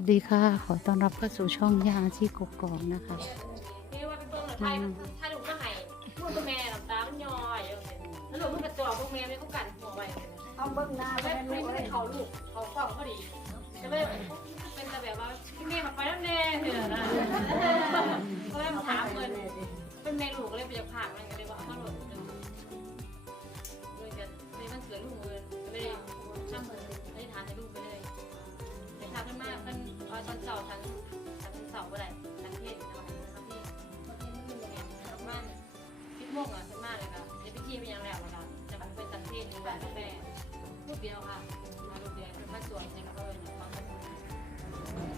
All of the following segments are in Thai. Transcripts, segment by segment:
วัสดีค่ะ ขอต้อนรับเข้าสู่ช่องยาชีกกอกนะคะนี่ว่าเป็นต้นหรือไทยถ้าลูกมาให้ลูกตัวแม่น้ำตามันย่อยแล้วลูกมันกระจอกพวกแม่ไม่เขากันหัวไว้เอาเบิ้งหน้าไม่ไม่ไม่ไม่ได้ได้เขาลูกเขาคล้องพอดีจะไม่เป็นแต่แบบว่าพี่แม่มาไปแล้วแน่เนี่ยนะก็เลยมาถามเงินเป็นแม่ลูกก็เลยไปจากผักมันก็เลยว่าเอามาหล่นเลยจะเลยมันเกิดลูกเงินก็เลยช่างเงิน เพิ่นเอาตอนเสาร์ทั้งทั้งเสาอะไรทั้งเทศทั้งพี่ประมาณสิบโมงอะชั้นมาเลยค่ะเดี๋ยวพิธีเป็นยังแล้วนะคะจะไปเป็นตัดเทศในบ้าแม่รูปเดียวค่ะมารูปเดียวเป็นพระสวยในกระเบื้อบางคน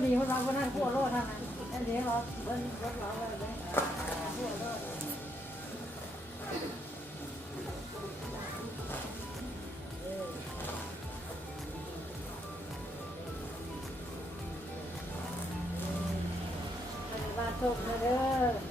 มันดีเพราะเราคนนั้นขั้วโลดเท่านั้นอันนี้เราเบิ้ลรถเราเลยนะขั้วโลดบ้านโชคนะเด้อ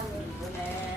เ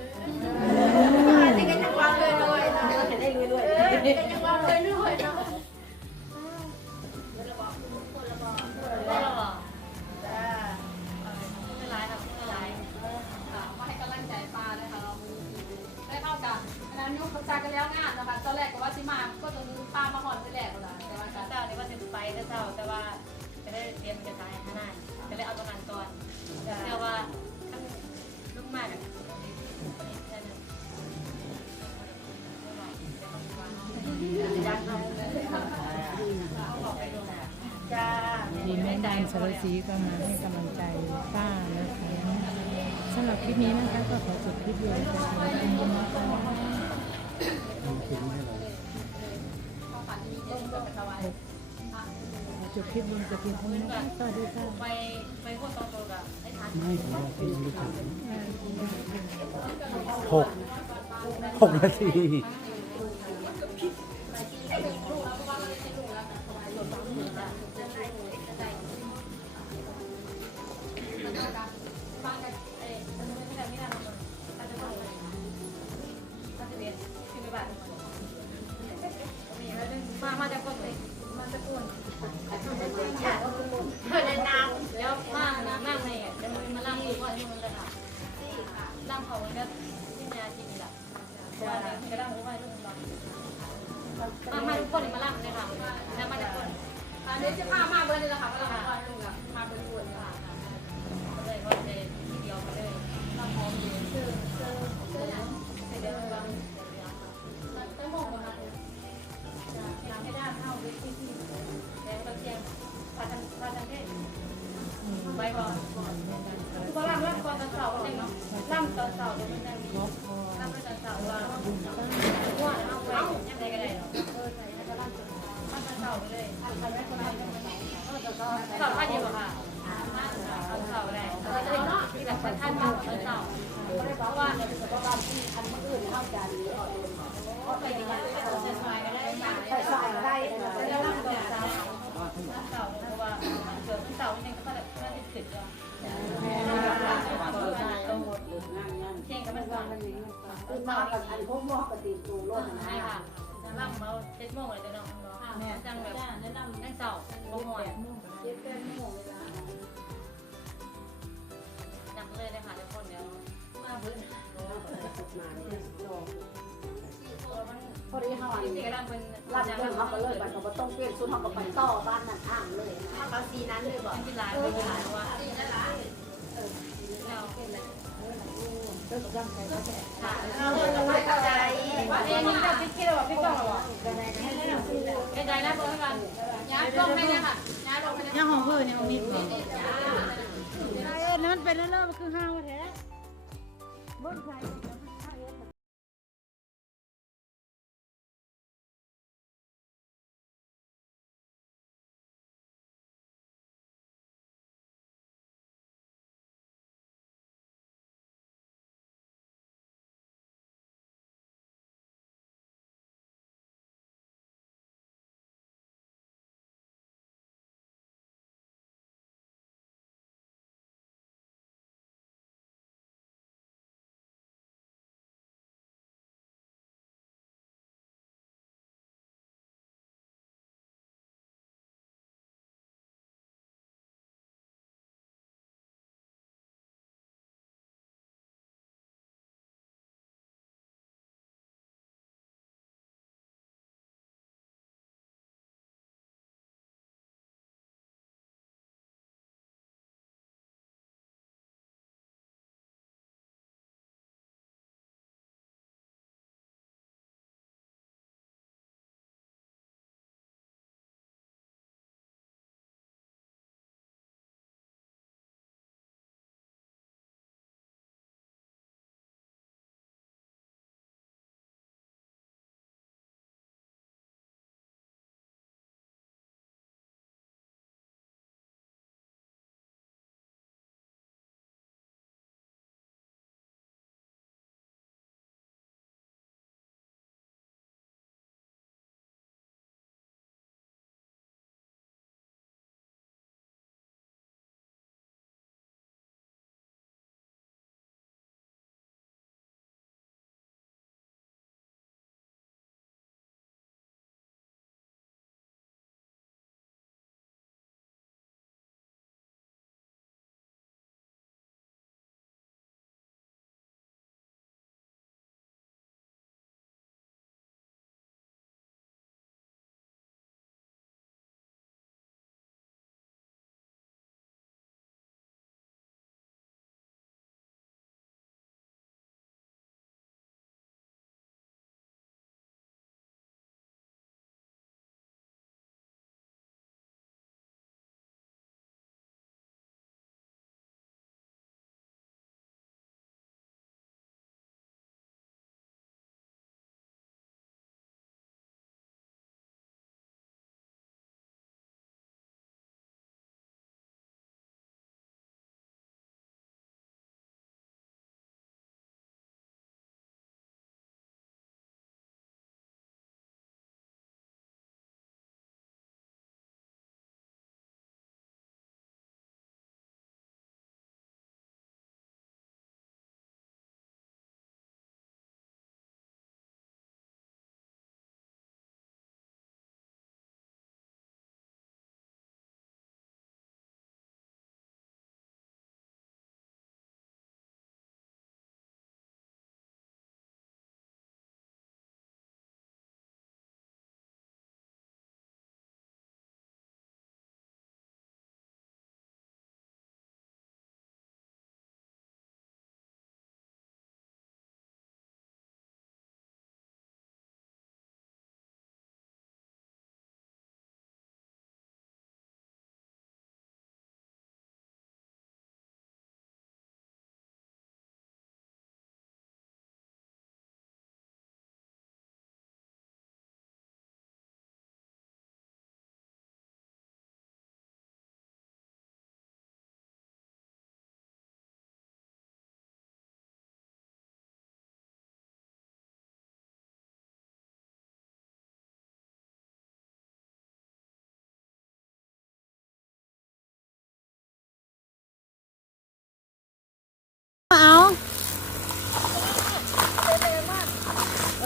Yeah. สารสีก็มาให้กำลังใจป้านะคะสำหรับคลิปนี้นะคะก็ขอจบคลิปเลยแต่เพียงเท่านี้นะคะข้าวสารที่มีเยอะจบคลิปลงแต่เพียงเท่านี้นะคะสวัสดีค่ะไปไปพวกตองโตกับไอ้ทานไม่ผมว่าพี่ไม่รู้จักหกหกนาที ว่าจะล่างมือไว้ลูกเรามามาทุกคนมาล่างเลยค่ะแล้วมาทุกคนอันนี้จะพามาเบอร์นี่แหละค่ะมาลุงกับม อมากับอันพวกมอกกับตีตูรถนะใช่ค่ะล่ำเราเจ็ดโมงเลยเดี๋ยวน้องน้องแม่จังแบบนั่งเสาร์โมงหอยเจ็บเป็นโมงเวลาจังเลยเลยค่ะทุกคนเดี๋ยวมาเบิ้ลมาเนี่ยลองพอดีเขาอันที่กระดังเป็นรับเรื่องเขาก็เลยบัตรเขาต้องเปลี่ยนชุดเขาก็ไปต่อบ้านนั่นอ่างเลยนะเขาสีนั้นเลยบอกมันกินหลายเป็นหลายว่าเราเราเลยไม่เข้าใจว่าเอ็น นี่จะคิดว่าพี่ต้องหรอใจใจนะเพื่อนกันย้ายลงให้เนี่ยค่ะย้ายลงให้เนี่ยย่างของเพื่อนเนี่ยของนี่เพื่อนเอ็นมันเป็นเรื่องมันคือห้างแท้บนใคร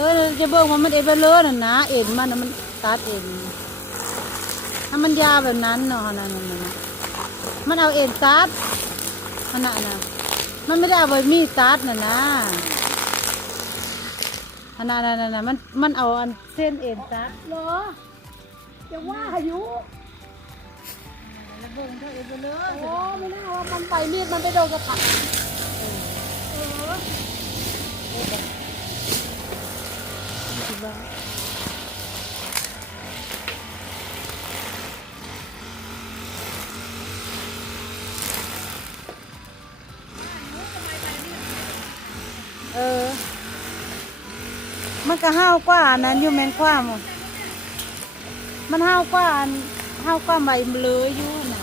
ออจะเบิ่งว่ามันเอ็นไปเลยน่ะนะเอ็นมันนะมันตัดเอ็นถ้ามันยาวแบบนั้นเนาะนั่นนั่นมันเอาเอ็นตัดขนาดน่ะมันไม่ได้เอาไว้มีดตัดน่ะนะขนาดนั้นน่ะมันมันเอาอันเส้นเอ็นตัดเหรอจะว่าอายุเบิ่งเท่าเอ็นไปเลยโอ้ไม่น่าว่ามันไปมีดมันไปโดนกระถางเออ เออ มันก็ห้าวกว่าอันนั้นอยู่แม่นความอะมันห้าวกว่าอันห้าวกว่าใบเลยอยู่นะ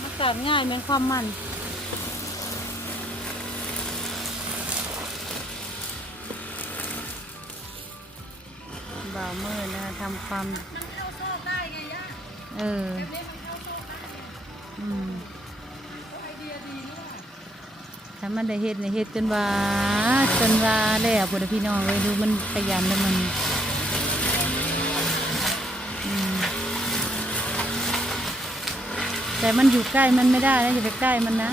มันกัดง่ายแม่นความมันาวมือนะทำความเอออืมถ้ามันได้เฮ็ดในเฮ็ดจนว่าจนว่าแล้วพุ่นน่ะพี่น้องเลยดูมันขยันแล้วมันแต่มันอยู่ใกล้มันไม่ได้นะอย่าไปใกล้มันนะ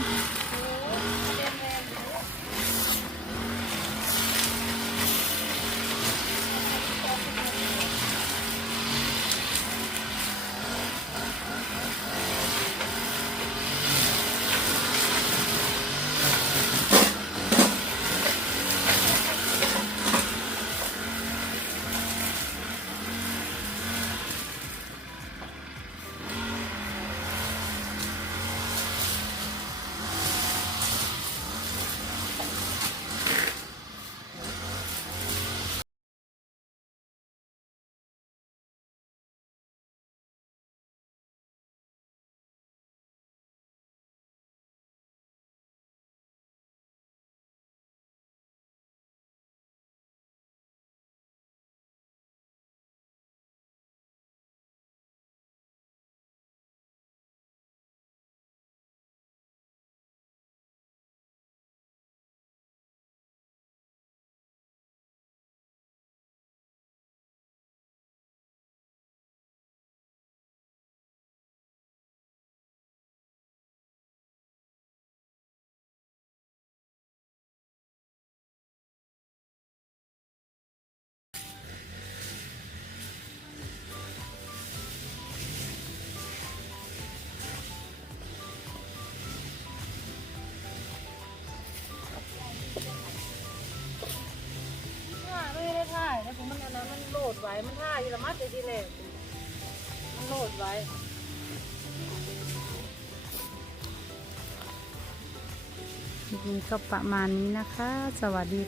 นี้ก็ประมาณนี้นะคะ สวัสดี